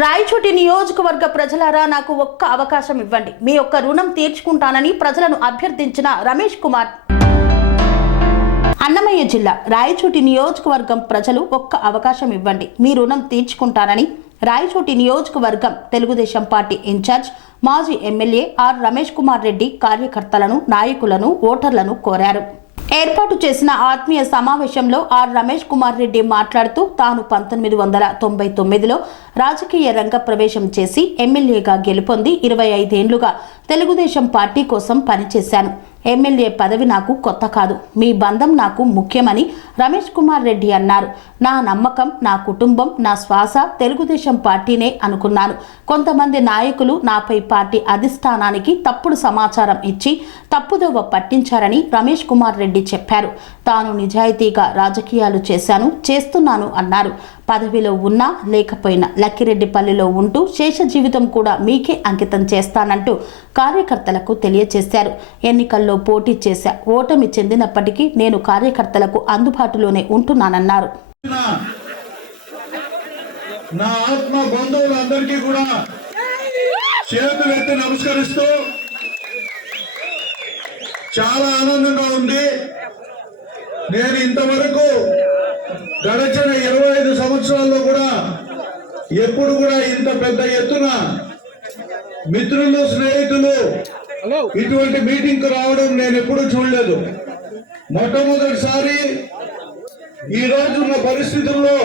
రాయచోటి నియోజకవర్గ ప్రజలారా నాకు ఒక్క అవకాశం ఇవ్వండి, మీ యొక్క రుణం తీర్చుకుంటానని ప్రజలను అభ్యర్థించిన రమేష్ కుమార్. అన్నమయ్య జిల్లా రాయచోటి నియోజకవర్గం ప్రజలు ఒక్క అవకాశం ఇవ్వండి, మీ రుణం తీర్చుకుంటానని రాయచోటి నియోజకవర్గం తెలుగుదేశం పార్టీ ఇన్ఛార్జ్ మాజీ ఎమ్మెల్యే ఆర్ రమేష్ కుమార్ రెడ్డి కార్యకర్తలను, నాయకులను, ఓటర్లను కోరారు. ఏర్పాటు చేసిన ఆత్మీయ సమావేశంలో ఆర్ రమేష్ కుమార్ రెడ్డి మాట్లాడుతూ తాను 1999లో రాజకీయ రంగ ప్రవేశం చేసి ఎమ్మెల్యేగా గెలుపొంది 25 ఏళ్లుగా తెలుగుదేశం పార్టీ కోసం పనిచేశాను. ఎమ్మెల్యే పదవి నాకు కొత్త కాదు, మీ బంధం నాకు ముఖ్యమని రమేష్ కుమార్ రెడ్డి అన్నారు. నా నమ్మకం, నా కుటుంబం, నా శ్వాస తెలుగుదేశం పార్టీనే అనుకున్నాను. కొంతమంది నాయకులు నాపై పార్టీ అధిష్టానానికి తప్పుడు సమాచారం ఇచ్చి తప్పుదోవ పట్టించారని రమేష్ కుమార్ రెడ్డి చెప్పారు. తాను నిజాయితీగా రాజకీయాలు చేస్తున్నాను అన్నారు. పదవిలో ఉన్నా లేకపోయినా లక్కిరెడ్డిపల్లిలో ఉంటూ శేష జీవితం కూడా మీకే అంకితం చేస్తానంటూ కార్యకర్తలకు తెలియజేశారు. ఎన్నికల్లో పోటీ చేశా, ఓటమి చెందినప్పటికీ నేను కార్యకర్తలకు అందుబాటులోనే ఉంటున్నానన్నారు. నా ఆత్మ బంధువులందరికీ కూడా చేతులెత్తి నమస్కరిస్తూ చాలా ఆనందంగా ఉంది. నేను ఇంతవరకు గడిచిన 25 సంవత్సరాల్లో కూడా ఎప్పుడు కూడా ఇంత పెద్ద ఎత్తున మిత్రులు, స్నేహితులు ఇటువంటి మీటింగ్ కు రావడం నేను ఎప్పుడు చూడలేదు. మొట్టమొదటిసారి ఈ రోజున్న పరిస్థితుల్లో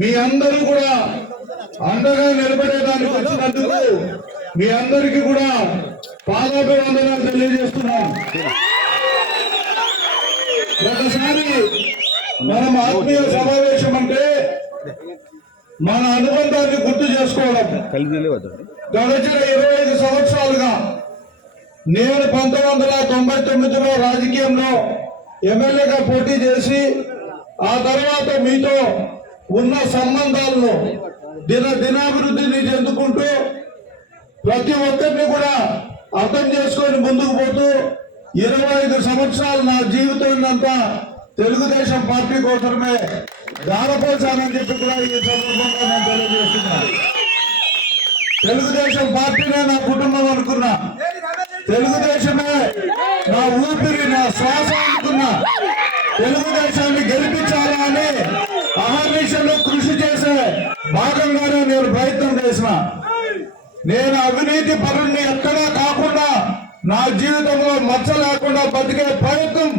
మీ అందరూ కూడా అండగా నిలబడేదానికి వచ్చినందుకు మీ అందరికీ కూడా పాదాభివందనాలు తెలియజేస్తున్నాను. ఒకసారి మనం ఆత్మీయ సమావేశం అంటే మన అనుబంధాన్ని గుర్తు చేసుకోవడం. గడిచిన 25 సంవత్సరాలుగా నేను 1999లో రాజకీయంలో ఎమ్మెల్యేగా పోటీ చేసి ఆ తర్వాత మీతో ఉన్న సంబంధాలను దినాభివృద్ధిని చెందుకుంటూ ప్రతి ఒక్కరిని కూడా అర్థం చేసుకొని ముందుకు పోతూ 25 సంవత్సరాలు నా జీవితం అంతా తెలుగుదేశం పార్టీ కోసమే దారపోసానని చెప్పి కూడా ఈ సందర్భంగా నేను తెలియజేస్తున్నాను. తెలుగుదేశం పార్టీనే నా కుటుంబం అనుకున్నా, తెలుగుదేశమే నా ఊపిరి, నా శ్వాస అనుకున్నా. తెలుగుదేశాన్ని గెలిపించాలా అని అహర్నిశలో కృషి చేసే భాగంగానే నేను ప్రయత్నం చేసిన. నేను అవినీతి పరుణ్ణి ఎక్కడా కాకుండా నా జీవితంలో మచ్చ లేకుండా బతికే ప్రయత్నం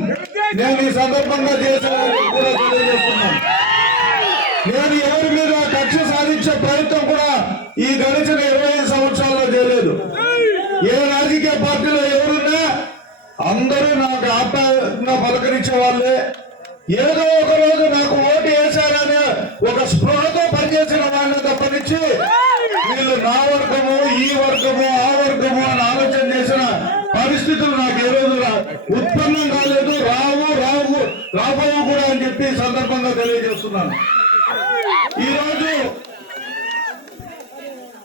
నేను ఈ సందర్భంగా చేశానని కూడా తెలియజేస్తున్నాను. నేను ఎవరి మీద కక్ష సాధించే ప్రయత్నం కూడా ఈ గడిచిన 25 సంవత్సరాల్లో చేయలేదు. ఏ రాజకీయ పార్టీలో ఎవరున్నా అందరూ నాకు ఆప్యాయంగా పలకరించే వాళ్ళే. ఏదో ఒక రోజు నాకు ఓటు వేశారని ఒక స్పృహతో పనిచేసిన వాళ్ళని తప్పనిచ్చి వీళ్ళు నా వర్గము, ఈ వర్గము, ఆ వర్గము అని ఆలోచన చేసిన పరిస్థితులు నాకు ఏ రోజు ఉత్పన్నం కాలేదు, రాబోవు కూడా అని చెప్పి సందర్భంగా తెలియజేస్తున్నాను. ఈరోజు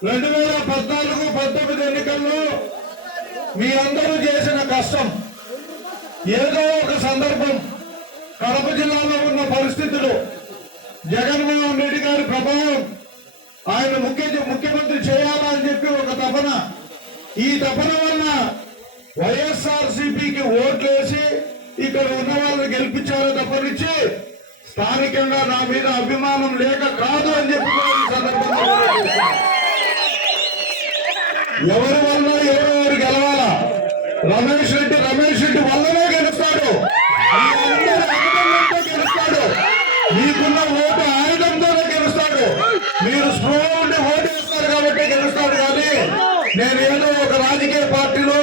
2014-19 ఎన్నికల్లో మీ అందరూ చేసిన కష్టం, ఏదో ఒక సందర్భం, కడప జిల్లాలో ఉన్న పరిస్థితులు, జగన్మోహన్ రెడ్డి గారి ప్రభావం, ఆయన ముఖ్యమంత్రి చేయాలని చెప్పి ఒక తపన, ఈ తపన వల్ల వైఎస్ఆర్సీపీకి ఓట్లేసి ఇక్కడ ఉన్న వాళ్ళని గెలిపించారో తప్పనిచ్చి స్థానికంగా నా మీద అభిమానం లేక కాదు అని చెప్పి ఈ సందర్భంగా ఎవరి వల్ల ఎవరెవరు గెలవాలా? రమేష్ రెడ్డి వల్లనే గెలుస్తాడు, గెలుస్తాడు. మీకున్న ఓటు ఆయుధంతోనే గెలుస్తాడు. మీరు స్పృహ ఉండి ఓటు వేస్తారు కాబట్టి గెలుస్తాడు. కానీ నేను ఏదో ఒక రాజకీయ పార్టీలో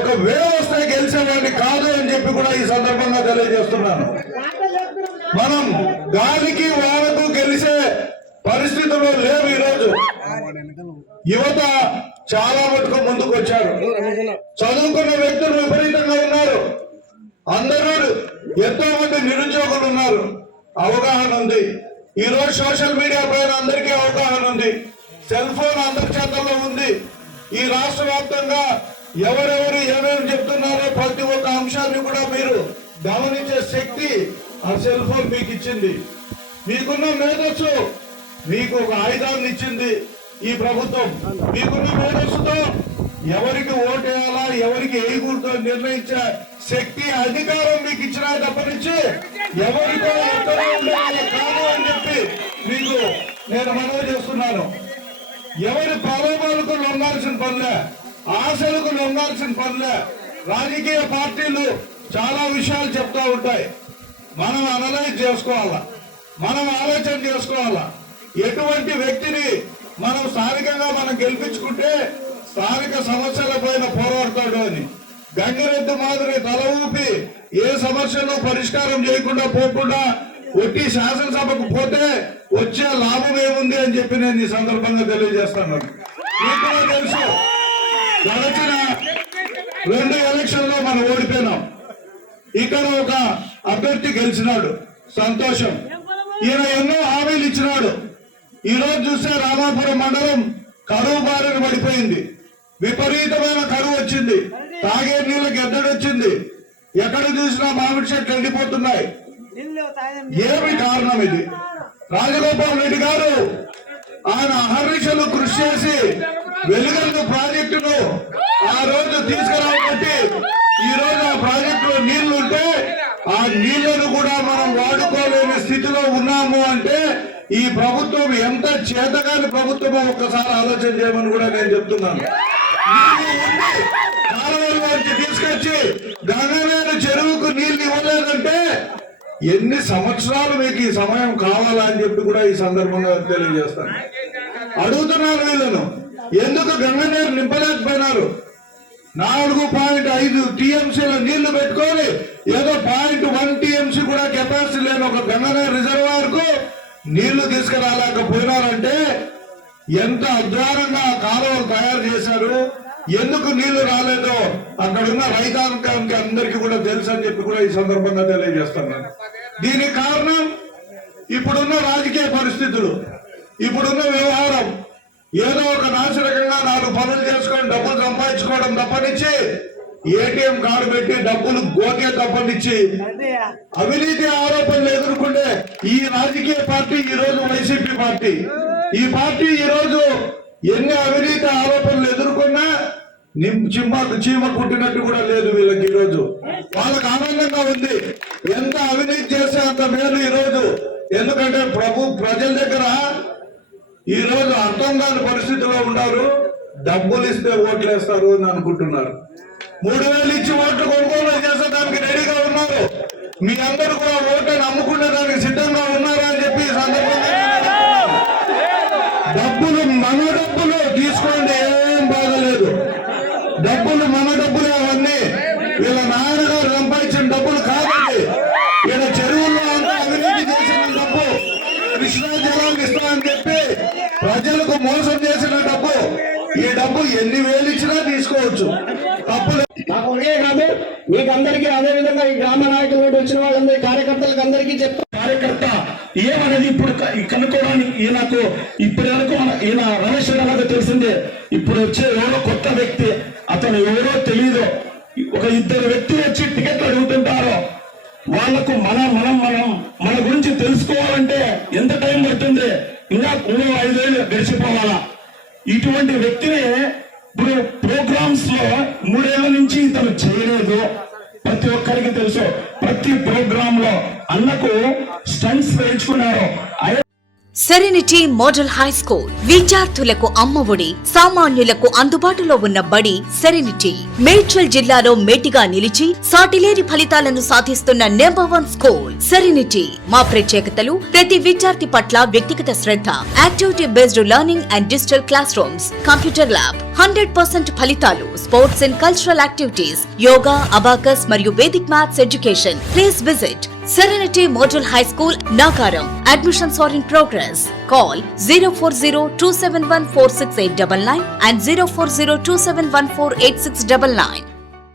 ఒక వ్యవస్థ గెలిచేవాడిని కాదు అని చెప్పి కూడా ఈ సందర్భంగా తెలియజేస్తున్నాను. మనం గాలికి వానకు గెలిచే పరిస్థితుల్లో లేవు. ఈరోజు యువత చాలా మటుకు ముందుకు వచ్చారు. చదువుకున్న వ్యక్తులు విపరీతంగా ఉన్నారు. అందరూ ఎంతో మంది నిరుద్యోగులు ఉన్నారు. అవగాహన ఉంది. ఈ రోజు సోషల్ మీడియా పైన అందరికీ అవగాహన ఉంది. సెల్ ఫోన్ అందరి చేతుల్లో ఉంది. ఈ రాష్ట్ర వ్యాప్తంగా ఎవరెవరు ఏమేమి చెప్తున్నారో ప్రతి ఒక్క అంశాన్ని కూడా మీరు గమనించే శక్తి ఆ సెల్ ఫోన్ మీకు ఇచ్చింది. మీకున్న మేధస్సు మీకు ఒక ఆయుధాన్ని ఇచ్చింది ఈ ప్రభుత్వం. మీకున్న మేధస్సుతో ఎవరికి ఓటేయాలా ఎవరికి వేయకూడదో నిర్ణయించే శక్తి అధికారం మీకు ఇచ్చినా తప్పనిచ్చి ఎవరితో ఎక్కడ ఉండేవాళ్ళు కాదు అని చెప్పి మీకు నేను మనవి చేస్తున్నాను. ఎవరి ప్రలోభాలకు లొంగాల్సిన పనిలే, ఆశలకు లొంగాల్సిన పనిలే. రాజకీయ పార్టీలు చాలా విషయాలు చెప్తా ఉంటాయి. మనం అనలైజ్ చేసుకోవాలా, మనం ఆలోచన చేసుకోవాలా. ఎటువంటి వ్యక్తిని మనం స్థానికంగా మనం గెలిపించుకుంటే స్థానిక సమస్యల పైన పోరాడతాడు అని. గంగిరెద్దు మాదిరి తల ఊపి ఏ సమస్యలు పరిష్కారం చేయకుండా పోకుండా ఒట్టి శాసనసభకు పోతే వచ్చే లాభం ఏముంది అని చెప్పి నేను ఈ సందర్భంగా తెలియజేస్తాను. మీకు తెలుసు, గడిచిన 2 ఎలక్షన్లో మనం ఓడిపోయినాం. ఇక్కడ ఒక అభ్యర్థి గెలిచినాడు, సంతోషం. ఈయన ఎన్నో హామీలు ఇచ్చినాడు. ఈ రోజు చూస్తే రామాపురం మండలం కరువు బారిన పడిపోయింది. విపరీతమైన కరువు వచ్చింది. తాగే నీళ్ళకి ఎద్దడి వచ్చింది. ఎక్కడ చూసినా మామిడి చెట్లు ఎండిపోతున్నాయి. ఏమి కారణం ఇది? రాజగోపాల్ రెడ్డి గారు ఆయన అహర్నిశలు కృషి చేసి వెలుగొండ ప్రాజెక్టును ఆ రోజు తీసుకురాబట్టి ఈ రోజు ఆ ప్రాజెక్టులో నీళ్లు ఉంటే ఆ నీళ్లను కూడా మనం వాడుకోలేని స్థితిలో ఉన్నాము అంటే ఈ ప్రభుత్వం ఎంత చేతగాని ప్రభుత్వమో ఒక్కసారి ఆలోచన చేయమని కూడా నేను చెప్తున్నాను. కాలువలోంచి తీసుకొచ్చి గంగనేరు చెరువుకు నీళ్లు ఇవ్వలేదంటే ఎన్ని సంవత్సరాలు మీకు ఈ సమయం కావాలా అని చెప్పి కూడా ఈ సందర్భంగా తెలియజేస్తాను. అడుగుతున్నారు వీళ్ళను, ఎందుకు గంగనేరు నింపలేకపోయినారు? 4.5 టీఎంసీల నీళ్లు పెట్టుకొని ఏదో 0.1 టీఎంసీ కూడా కెపాసిటీ లేని ఒక గంగనేరు రిజర్వాయర్ కు నీళ్లు తీసుకురాలేకపోయినారంటే ఎంత అధ్వానంగా కాలువలు తయారు చేశారు. ఎందుకు నీళ్లు రాలేదో అక్కడున్న రైతాంగానికి అందరికీ కూడా తెలుసు అని చెప్పి కూడా ఈ సందర్భంగా తెలియజేస్తున్నాను. దీనికి కారణం ఇప్పుడున్న రాజకీయ పరిస్థితులు, ఇప్పుడున్న వ్యవహారం. ఏదో ఒక నాశరకంగా 4 పనులు చేసుకొని డబ్బులు సంపాదించుకోవడం తప్పనిచ్చి ఏటీఎం కార్డు పెట్టి డబ్బులు గోకే తప్పనిచ్చి అవినీతి ఆరోపణలు ఎదుర్కొంటే ఈ రాజకీయ పార్టీ ఈ రోజు వైసీపీ పార్టీ. ఈ పార్టీ ఈ రోజు ఎన్ని అవినీతి ఆరోపణలు ఎదుర్కొన్నా చీమ కుట్టినట్టు కూడా లేదు వీళ్ళకి. ఈ రోజు వాళ్ళకి ఆనందంగా ఉంది. ఎంత అవినీతి చేస్తే అంత మేలు ఈ రోజు. ఎందుకంటే ప్రజల దగ్గర ఈ రోజు అర్థం కాని పరిస్థితిలో ఉన్నారు. డబ్బులు ఇస్తే ఓట్లు వేస్తారు అని అనుకుంటున్నారు. 3,000 ఇచ్చి ఓట్లు కొనుగోలు చేసేదానికి రెడీగా ఉన్నారు. మీ అందరూ కూడా ఓట్లను అమ్ముకునే దానికి సిద్ధంగా ఉన్నారా అని చెప్పి ఈ సందర్భంగా డబ్బులు మన డబ్బులు తీసుకోండి, ఏం బాధలేదు. డబ్బులు మన డబ్బులే అవన్నీ. వీళ్ళ నాయనగారు సంపాదించిన డబ్బులు కాదండి. వీళ్ళ చెరువుల్లో అంతా అవినీతి చేసిన డబ్బు, కృష్ణా జలాలు ఇస్తామని చెప్పి ప్రజలకు మోసం చేసిన డబ్బు. ఈ డబ్బు ఎన్ని వేలు ఇచ్చినా తీసుకోవచ్చు, తప్పులు. నాకు ఒకే కాదు, మీకు అందరికీ అదే విధంగా ఈ గ్రామ నాయకులు వచ్చిన వాళ్ళందరి కార్యకర్తలకు అందరికీ చెప్తాను. కార్యకర్త ఏమనేది ఇప్పుడు కనుక్కోవడానికి ఈయనకు ఇప్పటి వరకు ఈయన రమేష్ నాకు తెలిసిందే. ఇప్పుడు వచ్చే ఎవరో కొత్త వ్యక్తి, అతను ఎవరో తెలీదు. ఒక 2 వ్యక్తులు వచ్చి టికెట్లు అడుగుతుంటారో వాళ్లకు మన గురించి తెలుసుకోవాలంటే ఎంత టైం పడుతుంది? ఇంకా 5 ఏళ్ళు గడిచిపోవాలా? ఇటువంటి వ్యక్తిని ఇప్పుడు ప్రోగ్రామ్స్ లో 3 ఏళ్ల నుంచి ఇతను చేయలేదు. ప్రతి ఒక్కరికి తెలుసు. ప్రతి ప్రోగ్రామ్ లో అన్నకు స్టంట్స్ వేయించుకున్నారు. సెరెనిటీ మోడల్ హై స్కూల్ విద్యార్థులకు అమ్మఒడి, సామాన్యులకు అందుబాటులో ఉన్న బడి సెరెనిటీ. మేడ్చల్ జిల్లాలో మేటిగా నిలిచి సాటిలేని ఫలితాలను సాధిస్తున్న నంబర్ 1 స్కూల్ సెరెనిటీ. మా ప్రత్యేకతలు: ప్రతి విద్యార్థి పట్ల వ్యక్తిగత శ్రద్ధ, activity based learning and digital classrooms, computer lab, 100% ఫలితాలు, sports and cultural activities, yoga, abacus మరియు Vedic maths education. Please visit Serenity Model High School, Nagaram. Admissions are in progress. Call 040-271-46899 and 040-271-48699.